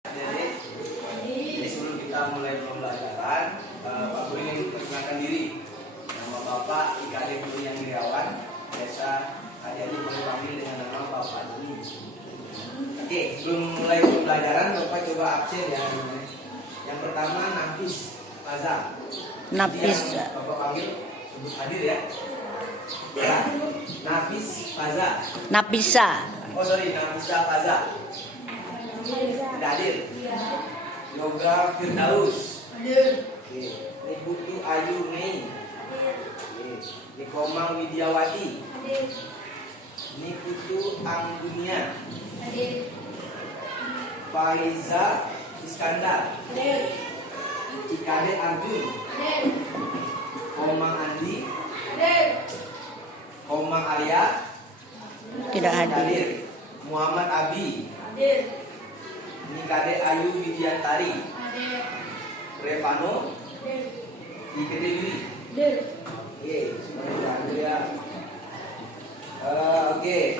Jadi sebelum kita mulai pembelajaran, Pak Guru ingin memperkenalkan diri. Nama Bapak Ika Ade Kurniawan Wirawan, biasa adik-adik boleh panggil dengan nama Bapak Doni. Oke, sebelum mulai pembelajaran, Bapak coba absen ya. Yang pertama Nafis Faza. Nafis. Bapak panggil sebut hadir ya. Ya, Nafis Faza. Nafisa. Oh sorry, Nafisa Faza. Tidak hadir. Yoga Firdaus. Hadir. Oke. Niputu Ayu Mei. Oke. Nikomang Widiawati. Hadir. Niputu Anggunia. Hadir. Faiza Iskandar. Hadir. Ikade Arjun. Hadir. Komang Andi. Hadir. Komang Arya. Tidak hadir. Muhammad Abi. Hadir. Nikade Ayu Widiantari. Hadir. Revano. Hadir. Ikede Dwi. Hadir. Oke, semuanya sudah hadir ya. Oke,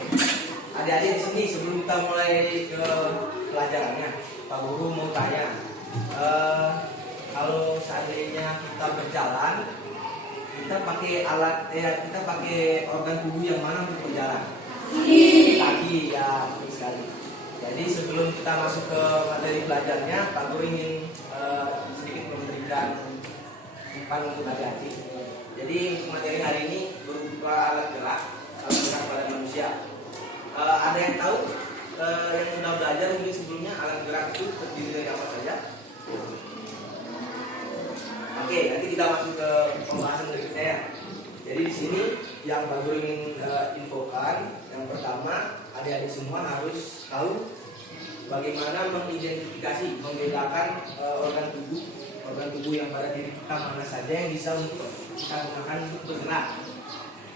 adik-adik di sini sebelum kita mulai ke pelajarannya, Pak Guru mau tanya, kalau seandainya kita berjalan, kita pakai alat, kita pakai organ tubuh yang mana untuk berjalan? Kaki, ya, betul sekali. Jadi sebelum kita masuk ke materi belajarnya, Pak Guru ingin sedikit memberikan umpan untuk adik-adik. Jadi materi hari ini berupa alat gerak pada manusia. Ada yang tahu yang sudah belajar mungkin sebelumnya alat gerak itu terdiri dari apa saja? Oke, nanti kita masuk ke pembahasan berikutnya ya. Jadi di sini yang Pak Guru ingin infokan, yang pertama adik-adik semua harus tahu bagaimana mengidentifikasi, membedakan organ tubuh yang pada diri kita mana saja yang bisa untuk kita gunakan untuk bergerak.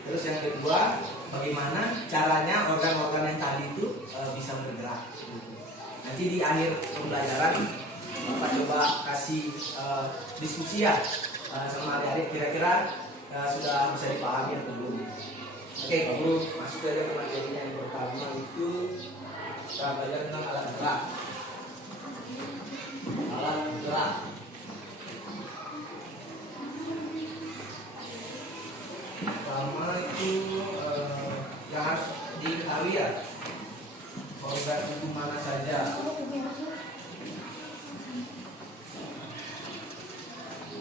Terus yang kedua, bagaimana caranya organ-organ yang tadi itu bisa bergerak. Nanti di akhir pembelajaran Bapak coba kasih diskusi ya sama adik-adik, kira-kira sudah bisa dipahami atau belum. Oke, Pak Guru masuk saja ke materinya. Yang pertama itu kita belajar tentang alat gerak. Alat gerak. Pertama itu yang harus diketahui ya, organ tubuh mana saja.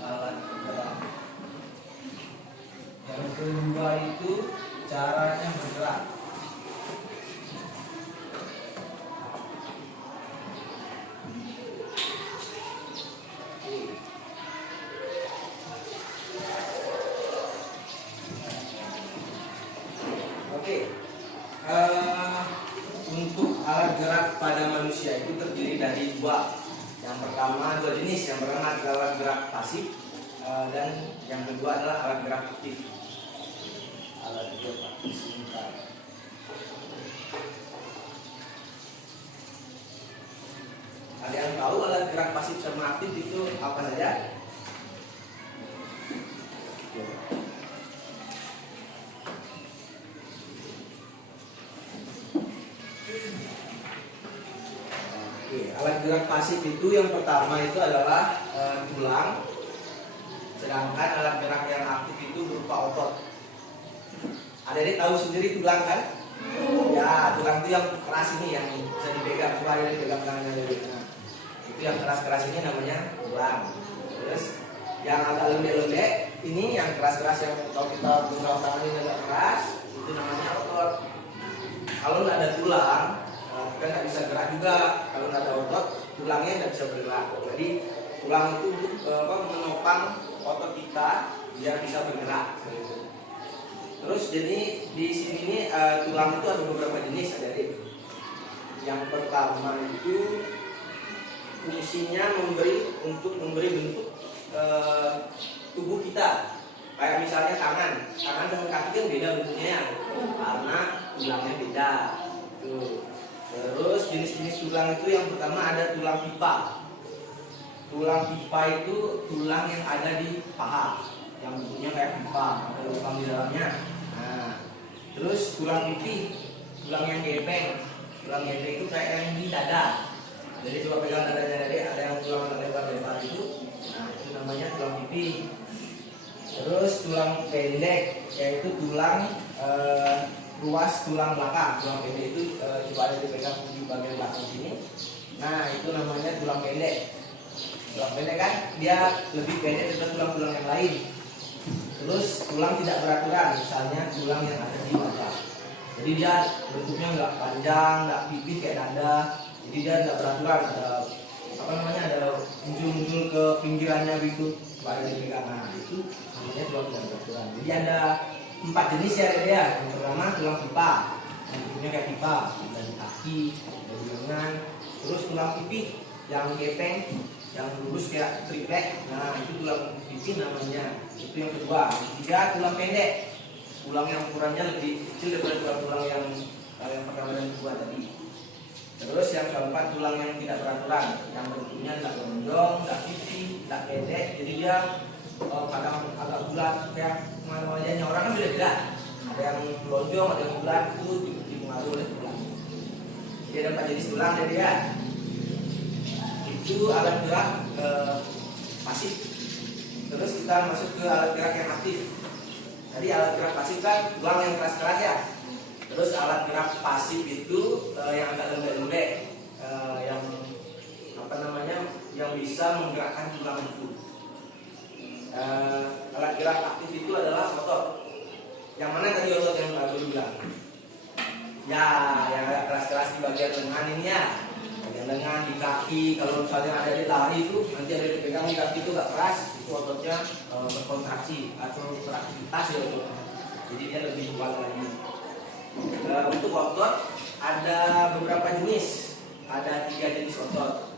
Alat gerak. Yang kedua itu caranya bergerak. Oke. Untuk alat gerak pada manusia itu terdiri dari dua. Yang pertama dua jenis. Yang pertama adalah alat gerak pasif dan yang kedua adalah alat gerak aktif. Alat gerak aktif sebentar. Ada yang tahu alat gerak pasif sama aktif itu apa saja? Oke, alat gerak pasif itu yang pertama itu adalah tulang. Sedangkan alat gerak yang aktif itu berupa otot. Adik-adik tahu sendiri tulang kan? Ya, tulang itu yang keras ini yang bisa dipegang. Coba adik pegang tangannya dari nah, itu yang keras-keras ini namanya tulang. Terus yang agak lembek-lembek ini yang keras-keras yang kalau kita genggam tangan ini agak keras itu namanya otot. Kalau nggak ada tulang kita nggak bisa gerak juga. Kalau nggak ada otot tulangnya nggak bisa bergerak. Jadi tulang itu menopang otot kita biar bisa bergerak. Terus jadi di sini ini tulang itu ada beberapa jenis adik-adik. Yang pertama itu fungsinya untuk memberi bentuk tubuh kita. Kayak misalnya tangan dengan kaki kan beda bentuknya karena tulangnya beda. Tuh. Terus jenis-jenis tulang itu yang pertama ada tulang pipa. Tulang pipa itu tulang yang ada di paha, yang bentuknya kayak pipa, ada lubang di dalamnya. Nah, terus tulang pipi, tulang yang gepeng. Tulang gepeng itu kayak yang di dada. Jadi coba pegang dadanya Dede, ada yang tulang lebar-lebar itu. Nah, itu namanya tulang pipi. Terus tulang pendek, yaitu tulang ruas tulang belakang. Tulang pendek itu coba ada dipegang di bagian belakang sini. Nah, itu namanya tulang pendek. Tulang pendek kan dia lebih pendek daripada tulang-tulang yang lain. Terus tulang tidak beraturan, misalnya tulang yang ada di wajah. Jadi dia bentuknya nggak panjang, nggak pipih kayak dada. Jadi dia nggak beraturan, ada apa namanya, ada muncul-muncul ke pinggirannya gitu. Coba ada dipegang. Nah, itu namanya tulang tidak beraturan. Jadi ada 4 jenis ya dia. Yang pertama tulang pipa, bentuknya kayak pipa, dari kaki, dari lengan. Terus tulang pipi yang gepeng, yang lurus kayak triplek. Nah, itu tulang pipi namanya. Itu yang kedua. Ketiga tulang pendek, tulang yang ukurannya lebih kecil daripada tulang-tulang yang pertama dan kedua tadi. Terus yang keempat tulang yang tidak beraturan, yang bentuknya tidak menonjol, tidak pipih, tidak pendek. Jadi dia kadang agak bulat, kayak wajahnya orang kan beda-beda. Ada yang melonjong, ada yang bulat, itu dipengaruhi oleh tulang. Jadi ada 4 jenis tulang dari dia. Itu alat gerak pasif. Terus kita masuk ke alat gerak yang aktif. Tadi alat gerak pasif kan tulang yang keras-keras ya. Terus alat gerak pasif itu yang agak lembek-lembek, yang apa namanya, yang bisa menggerakkan tulang itu. Alat gerak aktif itu adalah otot. Yang mana tadi otot yang baru bilang? Ya, yang agak keras-keras di bagian lengan ini ya. Bagian lengan, di kaki. Kalau misalnya ada di lari itu, nanti ada dipegang di kaki itu agak keras, itu ototnya berkontraksi atau beraktivitas ya itu. Jadi dia lebih kuat lagi. Untuk otot ada beberapa jenis. Ada 3 jenis otot.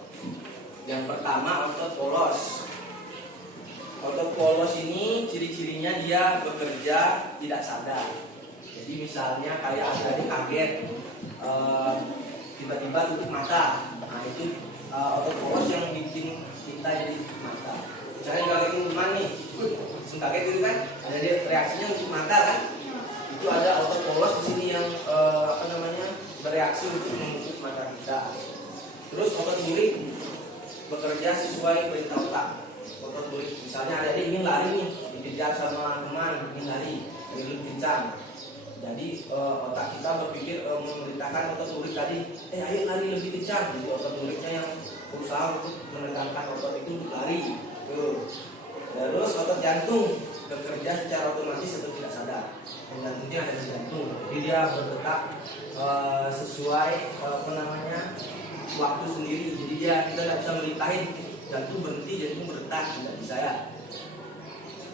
Yang pertama otot polos. Otot polos ini ciri-cirinya dia bekerja tidak sadar. Jadi misalnya kayak ada yang kaget, tiba-tiba tutup mata. Nah itu otot polos yang bikin kita jadi tutup mata. Misalnya kaget rumah nih, langsung kaget gitu kan, ada dia reaksinya tutup mata kan. Itu ada otot polos di sini yang apa namanya, bereaksi untuk menutup mata kita. Terus otot burik bekerja sesuai perintah otak. Otot burik, misalnya ada dia ingin lari nih, dikejar sama teman, ingin lari, lebih kencang. Jadi otak kita berpikir memerintahkan otot burik tadi, ayo lari lebih kencang. Jadi otot buriknya yang berusaha untuk menegangkan otot itu untuk lari. Tuh. Terus otot jantung bekerja secara otomatis atau tidak sadar. Jantungnya ada di jantung, jadi dia berdetak sesuai apa namanya, waktu sendiri. Jadi dia, kita tidak bisa merintahin jantung berhenti, jantung berdetak, tidak bisa ya.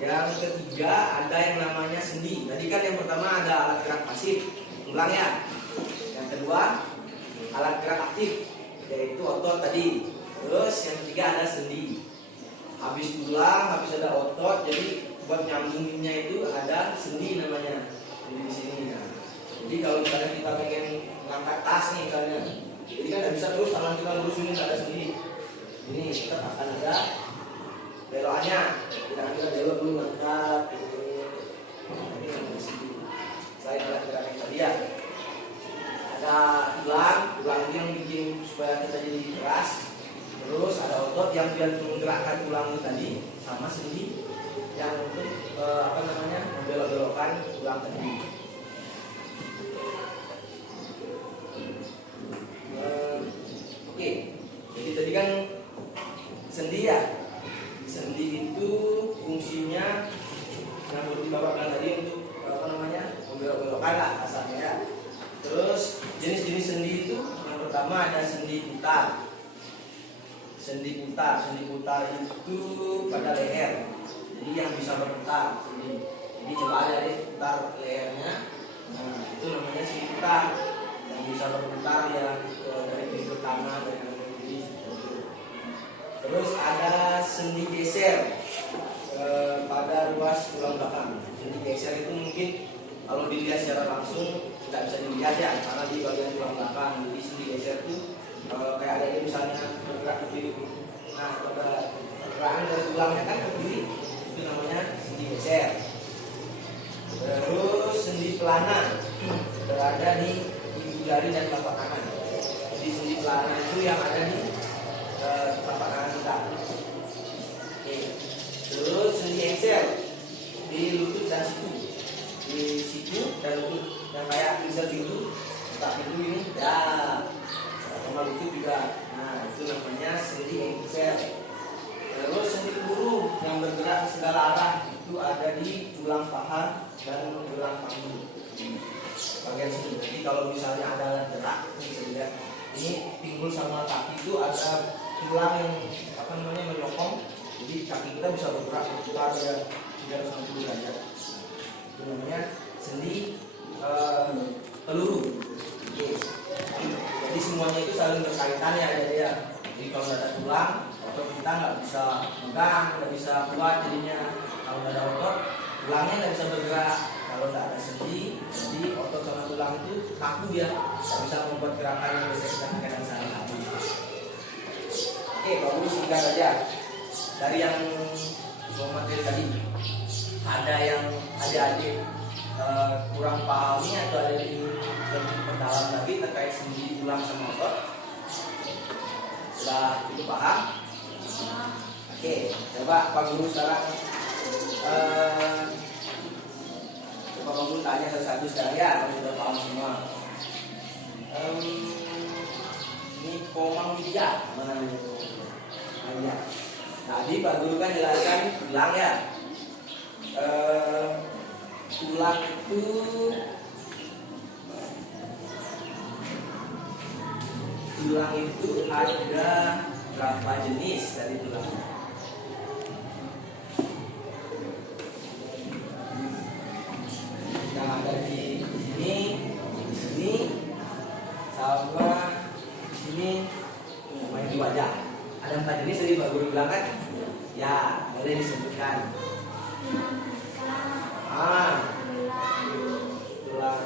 Yang ketiga ada yang namanya sendi. Tadi kan yang pertama ada alat gerak pasif, tulang ya. Yang kedua alat gerak aktif, yaitu otot tadi. Terus yang ketiga ada sendi. Habis tulang, habis ada otot, jadi buat nyambunginnya itu ada sendi namanya. Jadi di sini ya. Jadi kalau misalnya kita pengen ngangkat tas nih misalnya, jadi kan tidak bisa terus tangan kita lurus ini, tidak ada sendi. Ini tetap akan ada belokannya. Kita belok dulu ngangkat. Ini yang sendi. Selain alat gerak yang tadi ya, ada tulang ini yang bikin supaya kita jadi keras. Terus ada otot yang menggerakkan tulang itu tadi, sama sendi yang untuk apa namanya, membelok-belokkan tulang tadi. Oke, jadi tadi kan sendi ya. Sendi itu fungsinya yang perlu dibawakan tadi untuk apa namanya, membelok-belokkan lah kasarnya ya. Terus jenis-jenis sendi itu yang pertama ada sendi putar. Sendi putar itu pada leher. Jadi yang bisa berputar. Jadi coba ada deh putar lehernya. Nah, itu namanya sendi putar. Yang bisa berputar ya dari kiri ke kanan, dari kanan ke kiri. Terus ada sendi geser pada ruas tulang belakang. Sendi geser itu mungkin kalau dilihat secara langsung tidak bisa dilihat ya, karena di bagian tulang belakang. Jadi sendi geser itu kayak ada ini misalnya bergerak ke kiri. Nah, pada pergerakan dari tulangnya kan ke kiri, itu namanya sendi geser. Terus sendi pelana berada di ibu jari dan telapak tangan. Jadi sendi pelana itu yang ada di kalau misalnya ada alat gerak, bisa dilihat. Ini pinggul sama kaki itu ada tulang yang menyokong. Jadi kaki kita bisa bergerak sekitar 360 derajat. Itu namanya sendi peluru. Oke. Jadi semuanya itu saling berkaitan ya, jadi kalau nggak ada tulang, otot kita nggak bisa megang, nggak bisa kuat jadinya. Kalau nggak ada otot, tulangnya nggak bisa bergerak. Kalau nggak ada sendi, otot sama tulang itu kaku ya, nggak bisa membuat gerakan yang bisa kita lakukan sehari-hari. Oke, baru singkat saja dari yang materi tadi. Ada yang adik-adik kurang pahami atau ada yang lebih mendalam lagi terkait sendi, tulang sama otot? Sudah cukup paham? Oke, coba Pak Guru sekarang coba Pak Guru tanya satu-satu sekarang ya, kalau sudah paham semua. Ini Komang Widya, mana namanya? Tadi Pak Guru kan jelaskan tulang ya. Tulang itu ada berapa jenis dari tulang? Yang ada di sini, sama di sini, main di wajah. Ada 4 jenis tadi Pak Guru bilang kan? Ya, boleh disebutkan. Tulang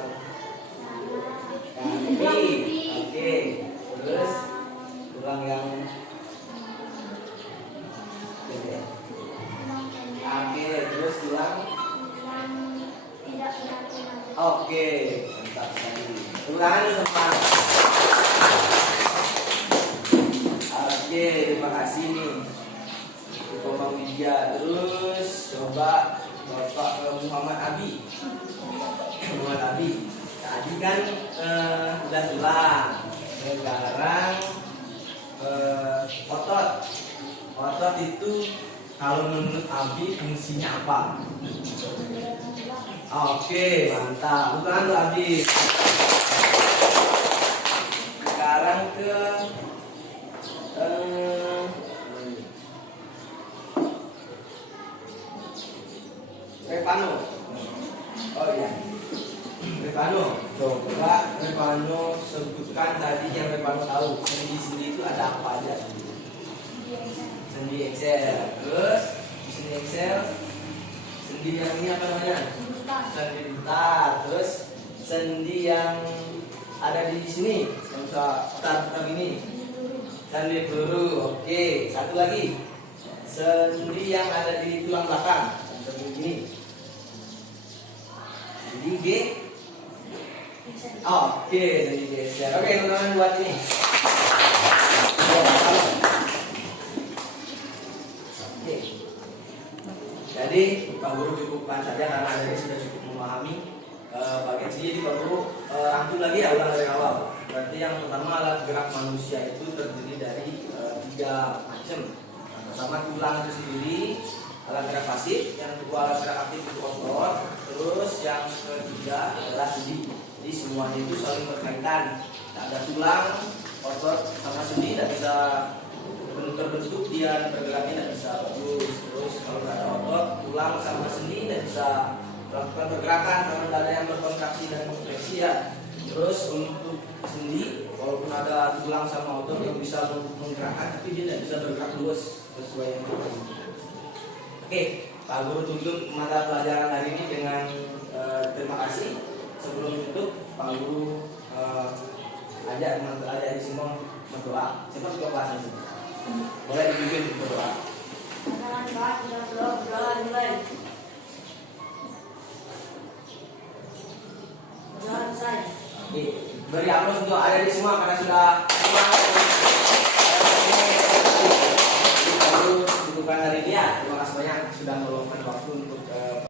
kaki. Oke. Terus tulang yang gede. Oke, terus tulang. Oke, mantap sekali. Tulang semua. Oke, terima kasih nih. Komang Widya. Terus coba Bapak Muhammad Abi. Tadi kan udah tulang. Sekarang otot itu kalau menurut Abi fungsinya apa? Oke, mantap. Bukan tuh Abi. Sekarang ke Revano. Oh iya, Revano. Coba Revano sebutkan tadi yang Revano tahu. Sendi itu ada apa aja? Sendi Excel. Terus sendi Excel. Sendi yang ini apa namanya? Sendi butar. Terus sendi yang ada di sini yang bisa putar begini. Sendi peluru. Oke. Satu lagi. Sendi yang ada di tulang belakang. Seperti ini. Sendi G. Oke, sendi geser. Oke, teman-teman buat ini. Oke. Jadi Pak Guru cukupkan saja karena Anda sudah cukup memahami bagian sini. Jadi Pak Guru rangkum lagi ya, ulang dari awal. Berarti yang pertama alat gerak manusia itu terdiri dari 3 macam. Pertama tulang itu sendiri, alat gerak pasif, yang kedua alat gerak aktif itu otot, terus yang ketiga adalah sendi. Jadi semuanya itu saling berkaitan. Tidak ada tulang, otot sama sendi tidak bisa terbentuk, dia bergeraknya tidak bisa bagus. Terus kalau tidak ada otot, tulang sama sendi tidak bisa melakukan pergerakan karena tidak ada yang berkontraksi dan kontraksi ya. Terus untuk sendi, walaupun ada tulang sama otot yang bisa menggerakkan, tapi dia tidak bisa bergerak luas sesuai yang kita inginkan. Oke, Pak Guru tutup mata pelajaran hari ini dengan terima kasih. Sebelum tutup, Pak Guru ajak adik-adik semua berdoa. Siapa ketua kelas ini? Boleh dipimpin berdoa. Oke, beri aplaus untuk adik-adik semua karena sudah Terus dudukan hari ini ya. Terima kasih banyak sudah meluangkan waktu untuk